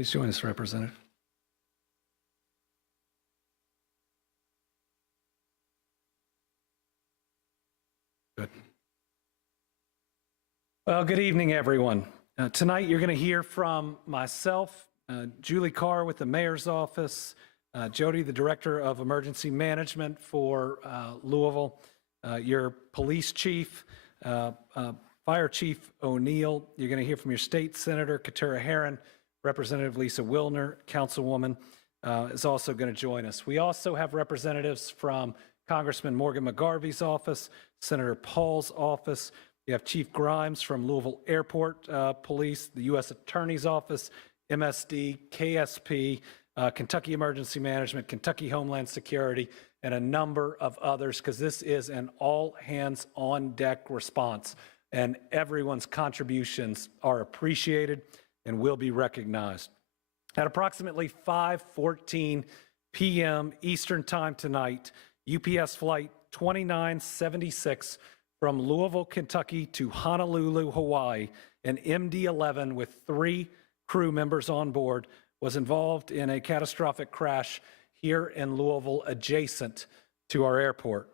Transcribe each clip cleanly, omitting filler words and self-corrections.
Please join us, Representative. Good. Well, good evening, everyone. Tonight, you're going to hear from myself, Julie Carr with the Mayor's Office, Jody, the Director of Emergency Management for Louisville, your Police Chief, Fire Chief O'Neill. You're going to hear from your State Senator, Katara Herron. Representative Lisa Wilner, Councilwoman, is also going to join us. We also have representatives from Congressman Morgan McGarvey's office, Senator Paul's office. You have Chief Grimes from Louisville Airport Police, the U.S. Attorney's Office, MSD, KSP, Kentucky Emergency Management, Kentucky Homeland Security, and a number of others, because this is an all-hands-on-deck response, and everyone's contributions are appreciated and will be recognized. At approximately 5:14 p.m. Eastern Time tonight, UPS Flight 2976 from Louisville, Kentucky to Honolulu, Hawaii, an MD-11 with 3 crew members on board, was involved in a catastrophic crash here in Louisville adjacent to our airport.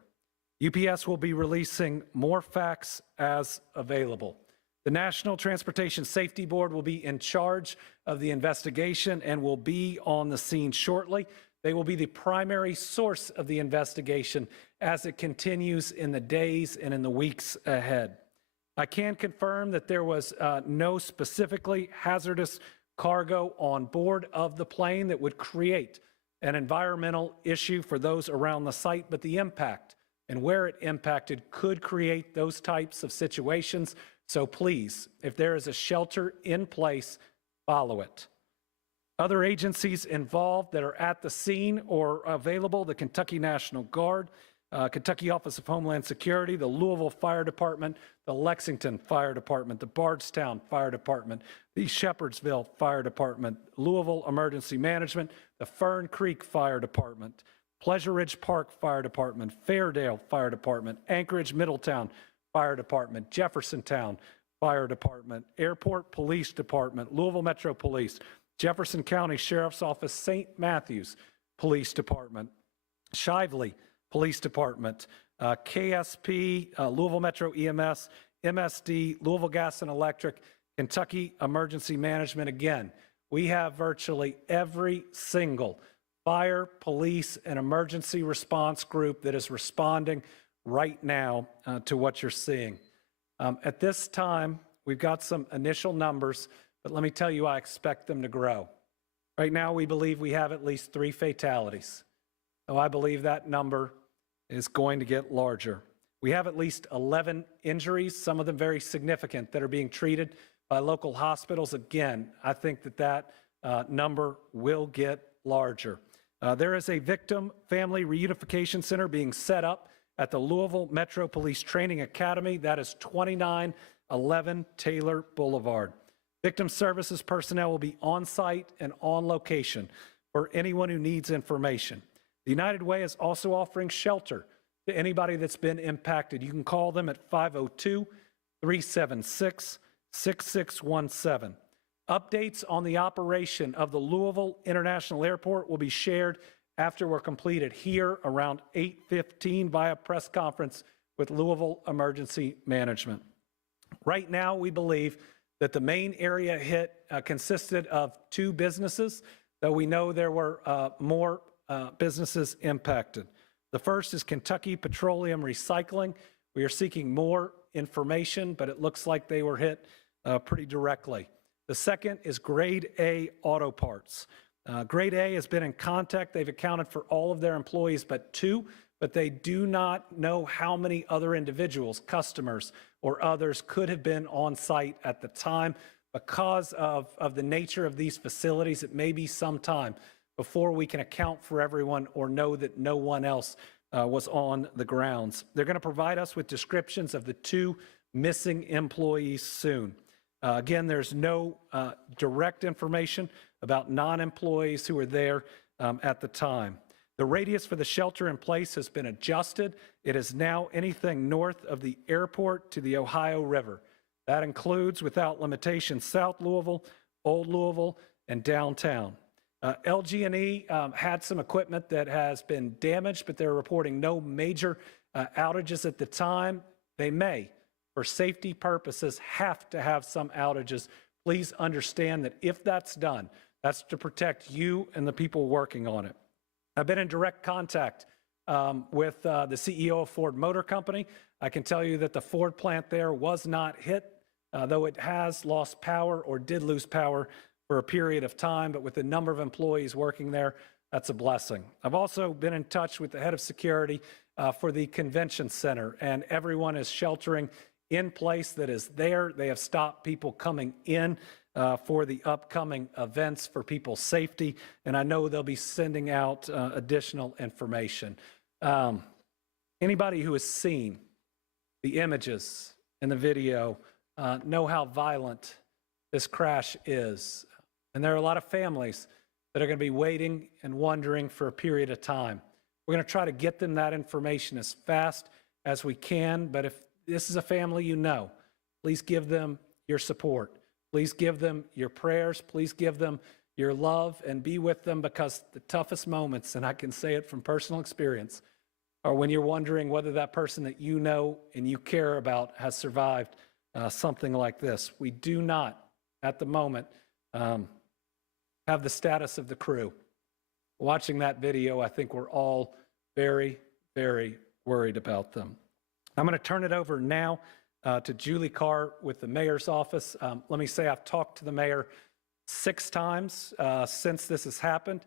UPS will be releasing more facts as available. The National Transportation Safety Board will be in charge of the investigation and will be on the scene shortly. They will be the primary source of the investigation as it continues in the days and in the weeks ahead. I can confirm that there was no specifically hazardous cargo on board of the plane that would create an environmental issue for those around the site, but the impact and where it impacted could create those types of situations. So please, if there is a shelter in place, follow it. Other agencies involved that are at the scene or available: the Kentucky National Guard, Kentucky Office of Homeland Security, the Louisville Fire Department, the Lexington Fire Department, the Bardstown Fire Department, the Shepherdsville Fire Department, Louisville Emergency Management, the Fern Creek Fire Department, Pleasure Ridge Park Fire Department, Fairdale Fire Department, Anchorage Middletown Fire Department, Jeffersontown Fire Department, Airport Police Department, Louisville Metro Police, Jefferson County Sheriff's Office, St. Matthews Police Department, Shively Police Department, KSP, Louisville Metro EMS, MSD, Louisville Gas and Electric, Kentucky Emergency Management. Again, we have virtually every single fire, police, and emergency response group that is responding right now to what you're seeing. At this time, we've got some initial numbers, but let me tell you, I expect them to grow. Right now, we believe we have at least 3 fatalities. So I believe that number is going to get larger. We have at least 11 injuries, some of them very significant, that are being treated by local hospitals. Again, I think that number will get larger. There is a victim family reunification center being set up at the Louisville Metro Police Training Academy. That is 2911 Taylor Boulevard. Victim services personnel will be on site and on location for anyone who needs information. The United Way is also offering shelter to anybody that's been impacted. You can call them at 502-376-6617. Updates on the operation of the Louisville International Airport will be shared after we're completed here around 8:15 via press conference with Louisville Emergency Management. Right now, we believe that the main area hit consisted of 2 businesses, though we know there were more businesses impacted. The first is Kentucky Petroleum Recycling. We are seeking more information, but it looks like they were hit pretty directly. The second is Grade A Auto Parts. Grade A has been in contact. They've accounted for all of their employees but 2, but they do not know how many other individuals, customers, or others could have been on site at the time. Because of the nature of these facilities, it may be some time before we can account for everyone or know that no one else was on the grounds. They're going to provide us with descriptions of the 2 missing employees soon. Again, there's no direct information about non-employees who were there at the time. The radius for the shelter in place has been adjusted. It is now anything north of the airport to the Ohio River. That includes, without limitation, South Louisville, Old Louisville, and downtown. LG&E had some equipment that has been damaged, but they're reporting no major outages at the time. They may, for safety purposes, have to have some outages. Please understand that if that's done, that's to protect you and the people working on it. I've been in direct contact with the CEO of Ford Motor Company. I can tell you that the Ford plant there was not hit, though it has lost power or did lose power for a period of time, but with the number of employees working there, that's a blessing. I've also been in touch with the head of security for the convention center, and everyone is sheltering in place that is there. They have stopped people coming in for the upcoming events for people's safety, and I know they'll be sending out additional information. Anybody who has seen the images and the video know how violent this crash is. And there are a lot of families that are going to be waiting and wondering for a period of time. We're going to try to get them that information as fast as we can, but if this is a family you know, please give them your support. Please give them your prayers. Please give them your love and be with them, because the toughest moments, and I can say it from personal experience, are when you're wondering whether that person that you know and you care about has survived something like this. We do not, at the moment, have the status of the crew. Watching that video, I think we're all very, very worried about them. I'm going to turn it over now to Julie Carr with the mayor's office. Let me say I've talked to the mayor 6 times since this has happened.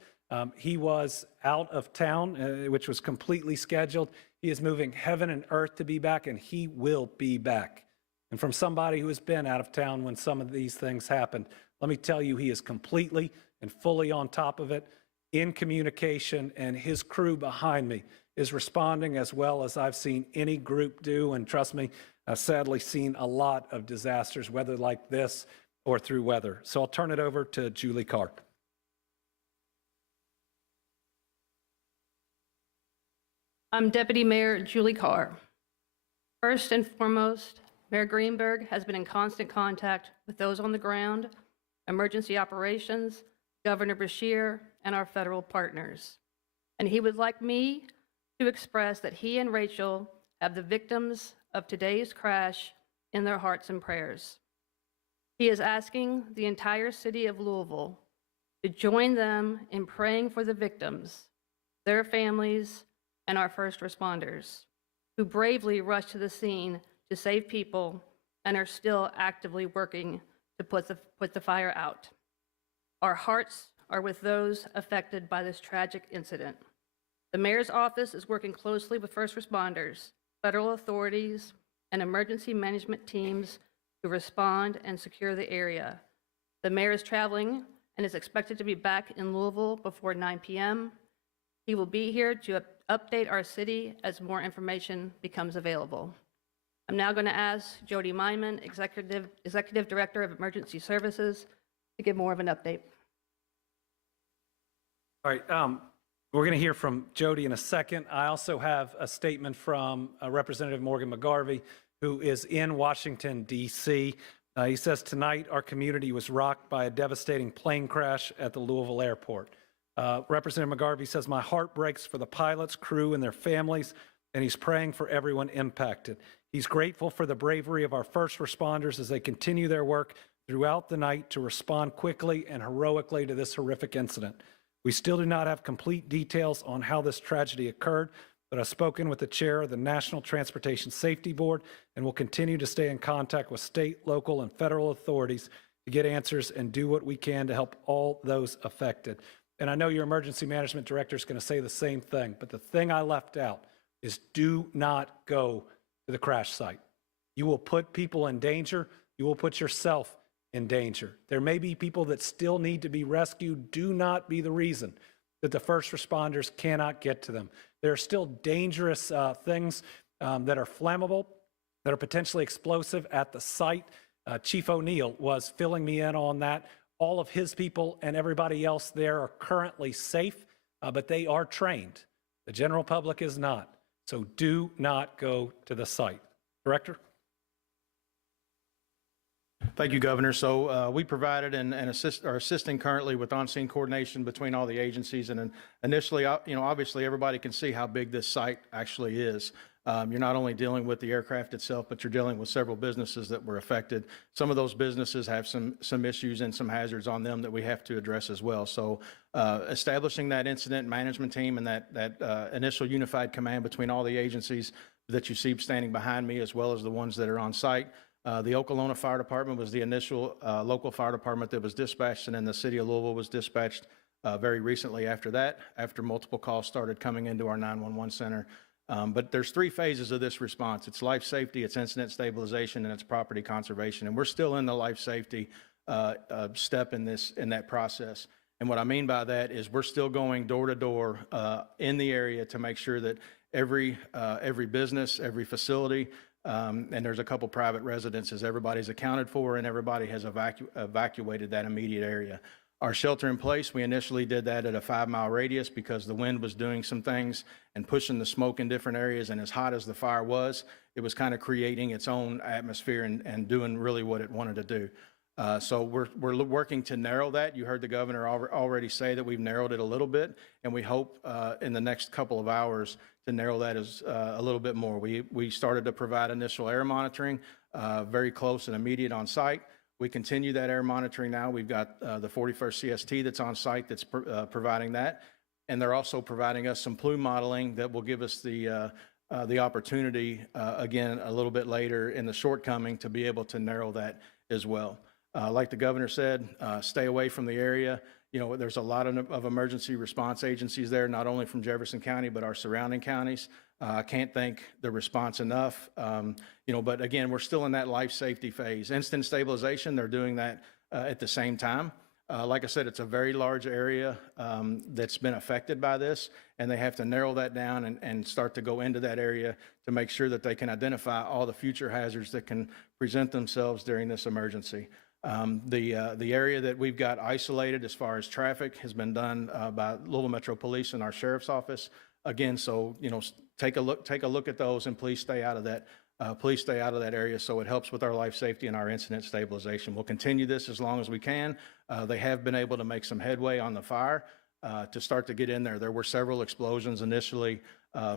He was out of town, which was completely scheduled. He is moving heaven and earth to be back, and he will be back. And from somebody who has been out of town when some of these things happened, let me tell you, he is completely and fully on top of it, in communication, and his crew behind me is responding as well as I've seen any group do. And trust me, I've sadly seen a lot of disasters, whether like this or through weather. So I'll turn it over to Julie Carr. I'm Deputy Mayor Julie Carr. First and foremost, Mayor Greenberg has been in constant contact with those on the ground, emergency operations, Governor Beshear, and our federal partners. And he would like me to express that he and Rachel have the victims of today's crash in their hearts and prayers. He is asking the entire city of Louisville to join them in praying for the victims, their families, and our first responders, who bravely rushed to the scene to save people and are still actively working to put the fire out. Our hearts are with those affected by this tragic incident. The mayor's office is working closely with first responders, federal authorities, and emergency management teams to respond and secure the area. The mayor is traveling and is expected to be back in Louisville before 9 p.m. He will be here to update our city as more information becomes available. I'm now going to ask Jody Myman, Executive Director of Emergency Services, to give more of an update. All right, we're going to hear from Jody in a second. I also have a statement from Representative Morgan McGarvey, who is in Washington, D.C. He says, tonight our community was rocked by a devastating plane crash at the Louisville Airport. Representative McGarvey says, my heart breaks for the pilots, crew, and their families, and he's praying for everyone impacted. He's grateful for the bravery of our first responders as they continue their work throughout the night to respond quickly and heroically to this horrific incident. We still do not have complete details on how this tragedy occurred, but I've spoken with the chair of the National Transportation Safety Board and will continue to stay in contact with state, local, and federal authorities to get answers and do what we can to help all those affected. And I know your emergency management director is going to say the same thing, but the thing I left out is do not go to the crash site. You will put people in danger. You will put yourself in danger. There may be people that still need to be rescued. Do not be the reason that the first responders cannot get to them. There are still dangerous things that are flammable, that are potentially explosive at the site. Chief O'Neill was filling me in on that. All of his people and everybody else there are currently safe, but they are trained. The general public is not. So do not go to the site. Director? Thank you, Governor. So we provided and are assisting currently with on-scene coordination between all the agencies. And initially, obviously everybody can see how big this site actually is. You're not only dealing with the aircraft itself, but you're dealing with several businesses that were affected. Some of those businesses have some issues and some hazards on them that we have to address as well. So establishing that incident management team and that initial unified command between all the agencies that you see standing behind me, as well as the ones that are on site. The Okolona Fire Department was the initial local fire department that was dispatched, and then the city of Louisville was dispatched very recently after that, after multiple calls started coming into our 911 center. But there's three phases of this response. It's life safety, it's incident stabilization, and it's property conservation. And we're still in the life safety step in that process. And what I mean by that is we're still going door to door in the area to make sure that every business, every facility, and there's a couple private residences, everybody's accounted for and everybody has evacuated that immediate area. Our shelter in place, we initially did that at a 5-mile radius because the wind was doing some things and pushing the smoke in different areas, and as hot as the fire was, it was kind of creating its own atmosphere and doing really what it wanted to do. So we're working to narrow that. You heard the governor already say that we've narrowed it a little bit, and we hope in the next couple of hours to narrow that as a little bit more. We started to provide initial air monitoring, very close and immediate on site. We continue that air monitoring now. We've got the 41st CST that's on site that's providing that, and they're also providing us some plume modeling that will give us the opportunity, again, a little bit later in the shortcoming to be able to narrow that as well. Like the governor said, stay away from the area. You know, there's a lot of emergency response agencies there, not only from Jefferson County, but our surrounding counties. I can't thank the response enough. But again, we're still in that life safety phase. Instant stabilization, they're doing that at the same time. Like I said, it's a very large area that's been affected by this, and they have to narrow that down and start to go into that area to make sure that they can identify all the future hazards that can present themselves during this emergency. The area that we've got isolated as far as traffic has been done by Louisville Metro Police and our sheriff's office. Again, so take a look at those, and please stay out of that. Please stay out of that area so it helps with our life safety and our incident stabilization. We'll continue this as long as we can. They have been able to make some headway on the fire to start to get in there. There were several explosions initially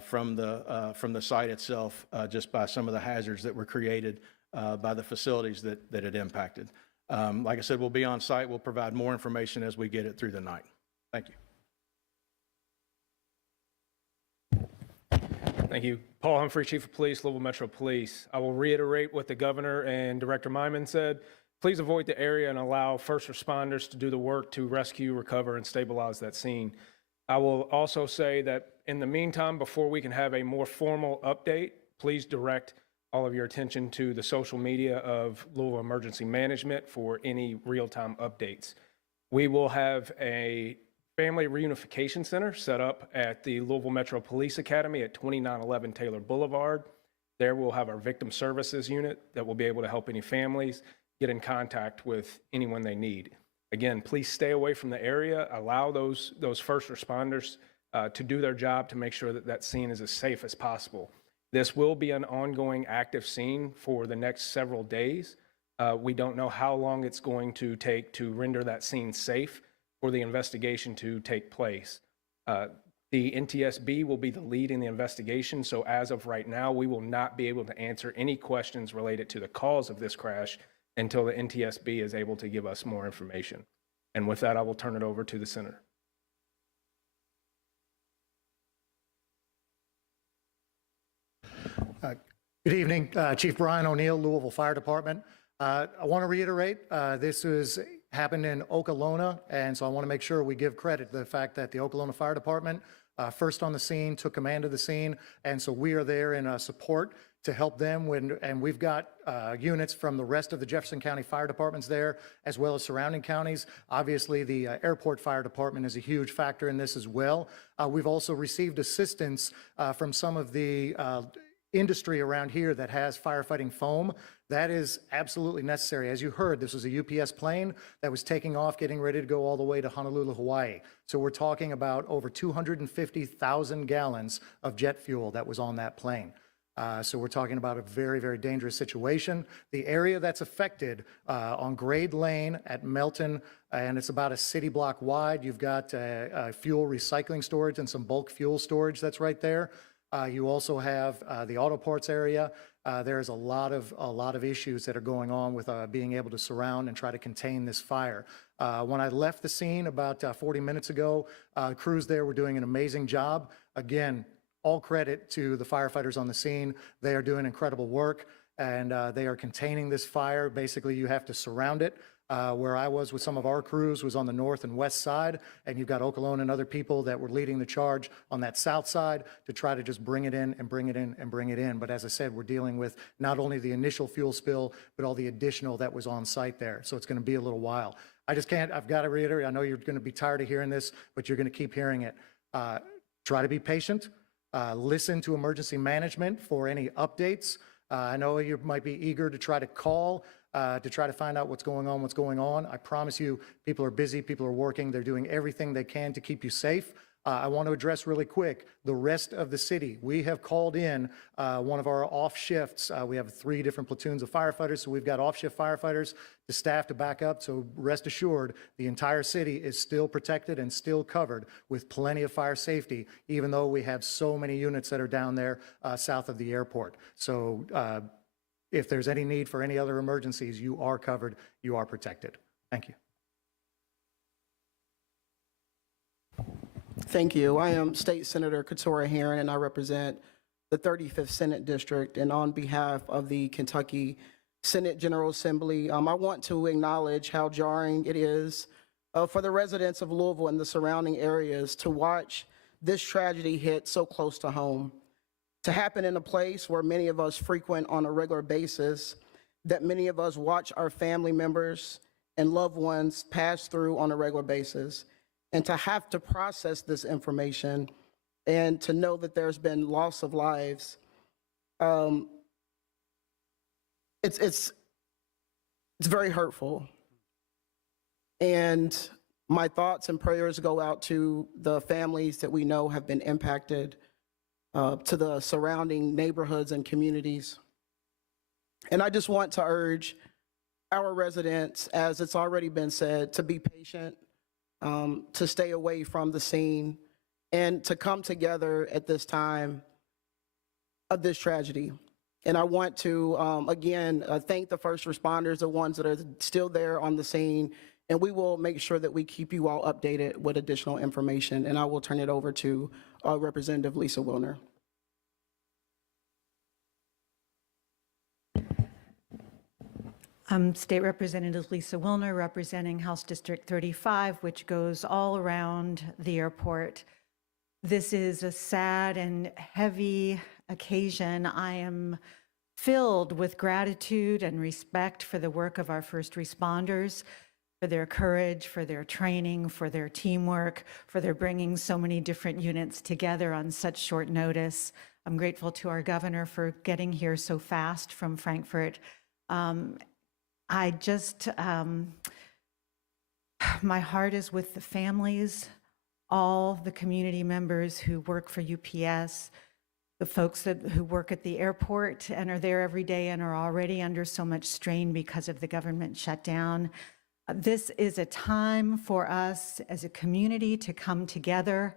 from the site itself, just by some of the hazards that were created by the facilities that it impacted. Like I said, we'll be on site. We'll provide more information as we get it through the night. Thank you. Thank you. Paul Humphrey, Chief of Police, Louisville Metro Police. I will reiterate what the governor and Director Myman said. Please avoid the area and allow first responders to do the work to rescue, recover, and stabilize that scene. I will also say that in the meantime, before we can have a more formal update, please direct all of your attention to the social media of Louisville Emergency Management for any real-time updates. We will have a Family Reunification Center set up at the Louisville Metro Police Academy at 2911 Taylor Boulevard. There we'll have our victim services unit that will be able to help any families get in contact with anyone they need. Again, please stay away from the area. Allow those first responders to do their job to make sure that that scene is as safe as possible. This will be an ongoing active scene for the next several days. We don't know how long it's going to take to render that scene safe for the investigation to take place. The NTSB will be the lead in the investigation, so as of right now, we will not be able to answer any questions related to the cause of this crash until the NTSB is able to give us more information. And with that, I will turn it over to the Senator. Good evening, Chief Brian O'Neill, Louisville Fire Department. I want to reiterate, this happened in Okolona, and so I want to make sure we give credit to the fact that the Okolona Fire Department first on the scene, took command of the scene, and so we are there in support to help them and we've got units from the rest of the Jefferson County Fire Departments there, as well as surrounding counties. Obviously, the Airport Fire Department is a huge factor in this as well. We've also received assistance from some of the industry around here that has firefighting foam. That is absolutely necessary. As you heard, this was a UPS plane that was taking off, getting ready to go all the way to Honolulu, Hawaii. So we're talking about over 250,000 gallons of jet fuel that was on that plane. So we're talking about a very, very dangerous situation. The area that's affected on Grade Lane at Melton, and it's about a city block wide. You've got fuel recycling storage and some bulk fuel storage that's right there. You also have the auto parts area. There's a lot of issues that are going on with being able to surround and try to contain this fire. When I left the scene about 40 minutes ago, crews there were doing an amazing job. Again, all credit to the firefighters on the scene. They are doing incredible work, and they are containing this fire. Basically, you have to surround it. Where I was with some of our crews was on the north and west side, and you've got Okolona and other people that were leading the charge on that south side to try to just bring it in and bring it in and bring it in. But as I said, we're dealing with not only the initial fuel spill, but all the additional that was on site there. So it's going to be a little while. I've got to reiterate, I know you're going to be tired of hearing this, but you're going to keep hearing it. Try to be patient. Listen to emergency management for any updates. I know you might be eager to try to call to try to find out what's going on. I promise you, people are busy, people are working, they're doing everything they can to keep you safe. I want to address really quick the rest of the city. We have called in one of our off shifts. We have 3 different platoons of firefighters, so we've got off shift firefighters to staff to back up. So rest assured, the entire city is still protected and still covered with plenty of fire safety, even though we have so many units that are down there south of the airport. So if there's any need for any other emergencies, you are covered, you are protected. Thank you. Thank you. I am State Senator Katora Herron, and I represent the 35th Senate District. And on behalf of the Kentucky Senate General Assembly, I want to acknowledge how jarring it is for the residents of Louisville and the surrounding areas to watch this tragedy hit so close to home, to happen in a place where many of us frequent on a regular basis, that many of us watch our family members and loved ones pass through on a regular basis, and to have to process this information and to know that there's been loss of lives. It's very hurtful. And my thoughts and prayers go out to the families that we know have been impacted, to the surrounding neighborhoods and communities. And I just want to urge our residents, as it's already been said, to be patient, to stay away from the scene, and to come together at this time of this tragedy. And I want to, again, thank the first responders, the ones that are still there on the scene, and we will make sure that we keep you all updated with additional information. And I will turn it over to Representative Lisa Wilner. I'm State Representative Lisa Wilner, representing House District 35, which goes all around the airport. This is a sad and heavy occasion. I am filled with gratitude and respect for the work of our first responders, for their courage, for their training, for their teamwork, for their bringing so many different units together on such short notice. I'm grateful to our governor for getting here so fast from Frankfurt. My heart is with the families, all the community members who work for UPS, the folks who work at the airport and are there every day and are already under so much strain because of the government shutdown. This is a time for us as a community to come together.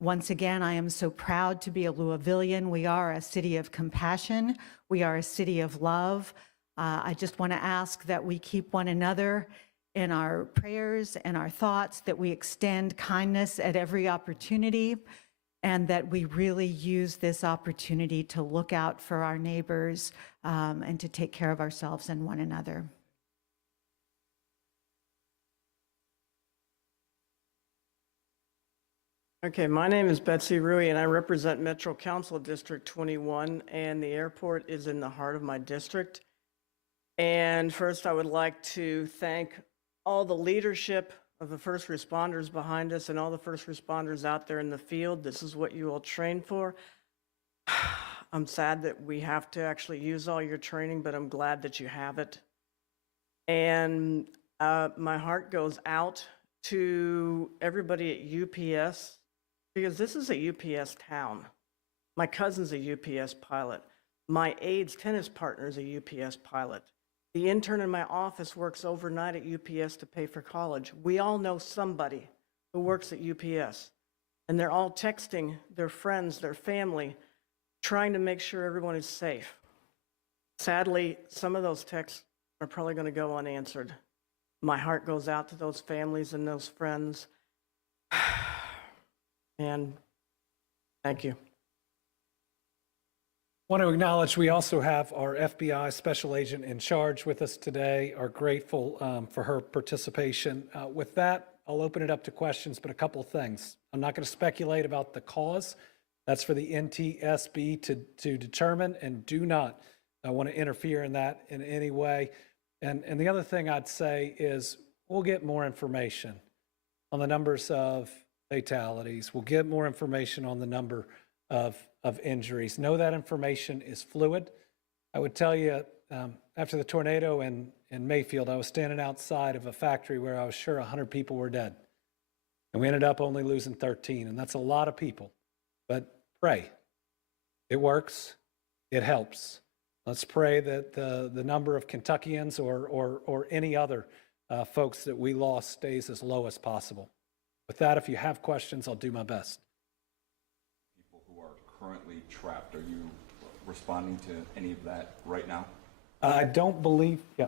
Once again, I am so proud to be a Louisvillian. We are a city of compassion. We are a city of love. I just want to ask that we keep one another in our prayers and our thoughts, that we extend kindness at every opportunity, and that we really use this opportunity to look out for our neighbors and to take care of ourselves and one another. Okay, my name is Betsy Rui, and I represent Metro Council District 21, and the airport is in the heart of my district. And first, I would like to thank all the leadership of the first responders behind us and all the first responders out there in the field. This is what you all train for. I'm sad that we have to actually use all your training, but I'm glad that you have it. And my heart goes out to everybody at UPS, because this is a UPS town. My cousin's a UPS pilot. My aide's tennis partner is a UPS pilot. The intern in my office works overnight at UPS to pay for college. We all know somebody who works at UPS, and they're all texting their friends, their family, trying to make sure everyone is safe. Sadly, some of those texts are probably going to go unanswered. My heart goes out to those families and those friends. And thank you. Want to acknowledge we also have our FBI Special Agent in charge with us today. Are grateful for her participation. With that, I'll open it up to questions, but a couple of things. I'm not going to speculate about the cause. That's for the NTSB to determine, and do not want to interfere in that in any way. And the other thing I'd say is we'll get more information on the numbers of fatalities. We'll get more information on the number of injuries. Know that information is fluid. I would tell you, after the tornado in Mayfield, I was standing outside of a factory where I was sure 100 people were dead. And we ended up only losing 13, and that's a lot of people. But pray. It works. It helps. Let's pray that the number of Kentuckians or any other folks that we lost stays as low as possible. With that, if you have questions, I'll do my best. People who are currently trapped, are you responding to any of that right now? I don't believe, yeah.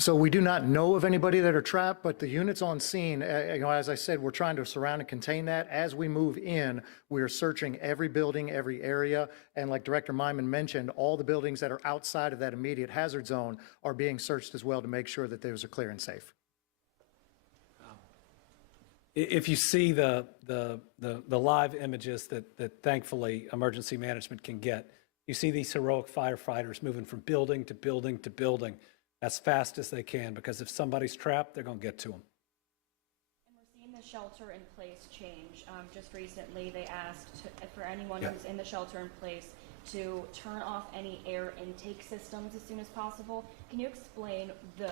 So we do not know of anybody that are trapped, but the units on scene, as I said, we're trying to surround and contain that. As we move in, we are searching every building, every area. And like Director Myman mentioned, all the buildings that are outside of that immediate hazard zone are being searched as well to make sure that those are clear and safe. If you see the live images that thankfully emergency management can get, you see these heroic firefighters moving from building to building to building as fast as they can, because if somebody's trapped, they're going to get to them. And we're seeing the shelter in place change. Just recently, they asked for anyone who's in the shelter in place to turn off any air intake systems as soon as possible. Can you explain the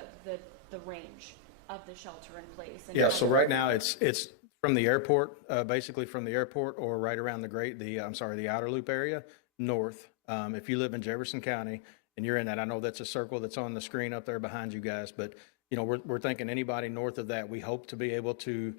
range of the shelter in place? And Yeah, so right now it's from the airport, basically from the airport or right around the outer loop area north. If you live in Jefferson County and you're in that, I know that's a circle that's on the screen up there behind you guys, but you know, we're thinking anybody north of that, we hope to be able to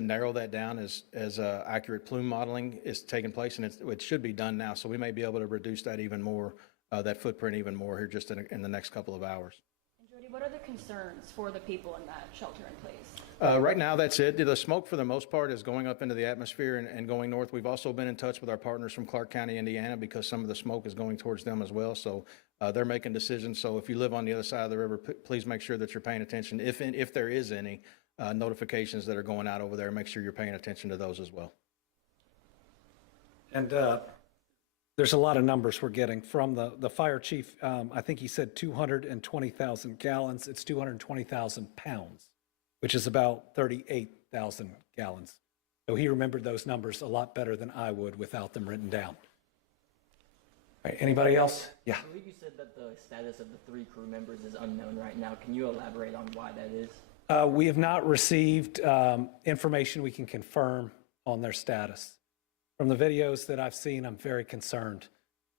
narrow that down as accurate plume modeling is taking place, and it should be done now. So we may be able to reduce that even more, that footprint even more here just in the next couple of hours. And Jody, what are the concerns for the people in that shelter in place? Right now, that's it. The smoke, for the most part, is going up into the atmosphere and going north. We've also been in touch with our partners from Clark County, Indiana, because some of the smoke is going towards them as well. So they're making decisions. So if you live on the other side of the river, please make sure that you're paying attention. If there is any notifications that are going out over there, make sure you're paying attention to those as well. And there's a lot of numbers we're getting from the fire chief. I think he said 220,000 gallons. It's 220,000 pounds, which is about 38,000 gallons. So he remembered those numbers a lot better than I would without them written down. All right, anybody else? Yeah. I believe you said that the status of the 3 crew members is unknown right now. Can you elaborate on why that is? We have not received information we can confirm on their status. From the videos that I've seen, I'm very concerned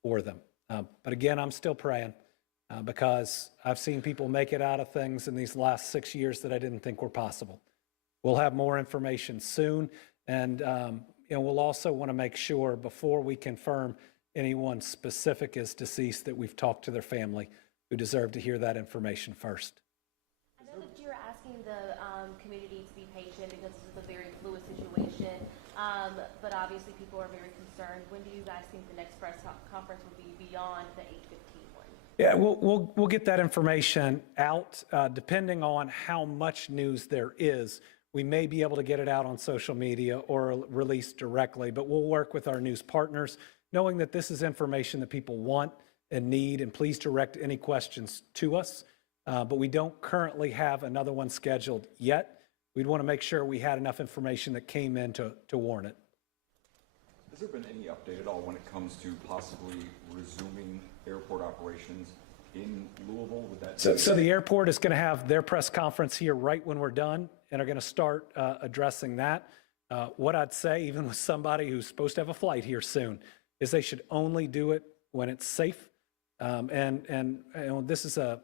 for them. But again, I'm still praying because I've seen people make it out of things in these last 6 years that I didn't think were possible. We'll have more information soon, and we'll also want to make sure before we confirm anyone specific is deceased that we've talked to their family, who deserve to hear that information first. I know that you're asking the community to be patient because this is a very fluid situation, but obviously people are very concerned. When do you guys think the next press conference will be beyond the 8:15 one? Yeah, we'll get that information out. Depending on how much news there is, we may be able to get it out on social media or release directly, but we'll work with our news partners, knowing that this is information that people want and need, and please direct any questions to us. But we don't currently have another one scheduled yet. We'd want to make sure we had enough information that came in to warn it. Has there been any update at all when it comes to possibly resuming airport operations in Louisville? Would that So the airport is going to have their press conference here right when we're done, and are going to start addressing that. What I'd say, even with somebody who's supposed to have a flight here soon, is they should only do it when it's safe. And you know, this is a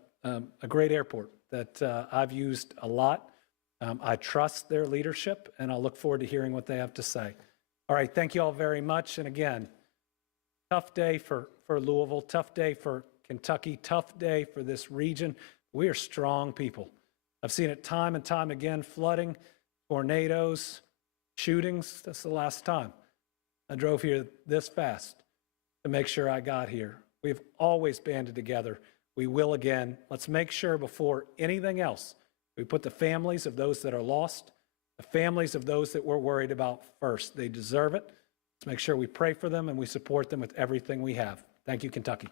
great airport that I've used a lot. I trust their leadership, and I'll look forward to hearing what they have to say. All right, thank you all very much. And again, tough day for Louisville, tough day for Kentucky, tough day for this region. We are strong people. I've seen it time and time again, flooding, tornadoes, shootings. That's the last time I drove here this fast to make sure I got here. We've always banded together. We will again. Let's make sure before anything else, we put the families of those that are lost, the families of those that we're worried about first. They deserve it. Let's make sure we pray for them and we support them with everything we have. Thank you, Kentucky.